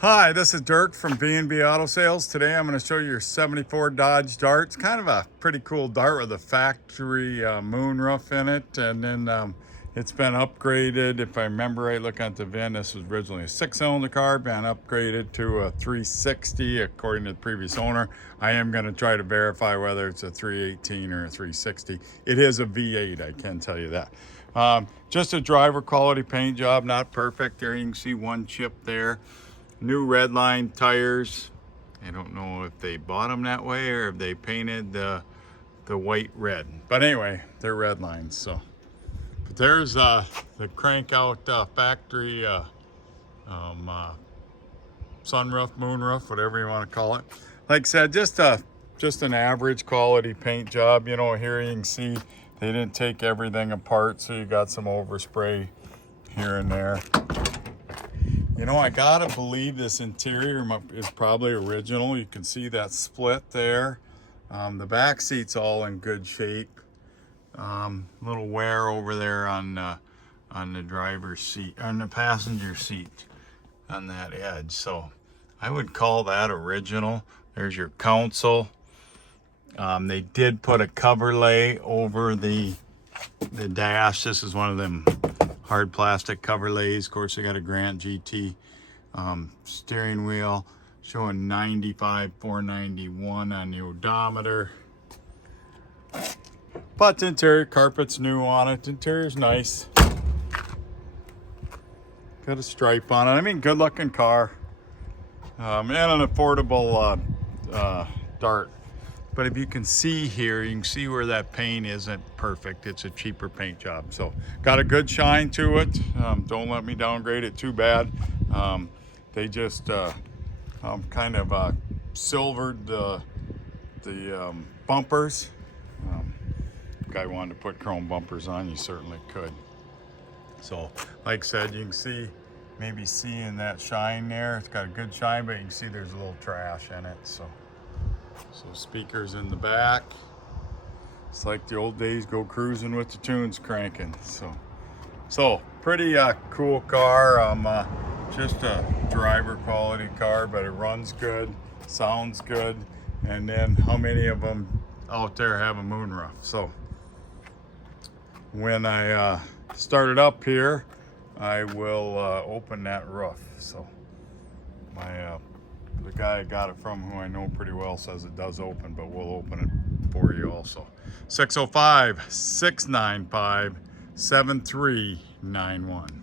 Hi, this is Dirk from B&B Auto Sales. Today I'm going to show you your 74 Dodge Dart. It's kind of a pretty cool Dart with a factory moonroof in it, and then it's been upgraded. If I remember right, looking at the VIN, this was originally a 6-cylinder car, been upgraded to a 360 according to the previous owner. I am going to try to verify whether it's a 318 or a 360. It is a V8, I can tell you that. Just a driver quality paint job, not perfect. There you can see one chip there. New red line tires. I don't know if they bought them that way or if they painted the white red. But anyway, they're red lines. So, but there's the crank out factory sunroof, moonroof, whatever you want to call it. Like I said, just an average quality paint job. You know, here you can see they didn't take everything apart, so you got some overspray here and there. You know, I gotta believe this interior is probably original. You can see that split there. The back seat's all in good shape. Little wear over there on the driver's seat, on the passenger seat, on that edge. So I would call that original. There's your console. They did put a cover lay over the dash. This is one of them hard plastic cover lays. Of course, they got a Grant GT steering wheel showing 95,491 on the odometer. But the interior carpet's new on it. The interior's nice. Got a stripe on it. I mean, good looking car. And an affordable Dart. But if you can see here, you can see where that paint isn't perfect. It's a cheaper paint job. So got a good shine to it. Don't let me downgrade it too bad. They just kind of silvered the bumpers. Guy wanted to put chrome bumpers on, you certainly could. So like I said, you can see, maybe seeing that shine there. It's got a good shine, but you can see there's a little trash in it. So speakers in the back. It's like the old days, go cruising with the tunes cranking. So pretty cool car. Just a driver quality car, but it runs good, sounds good. And then how many of them out there have a moonroof? So when I start it up here, I will open that roof. So the guy I got it from, who I know pretty well, says it does open, but we'll open it for you also. 605-695-7391.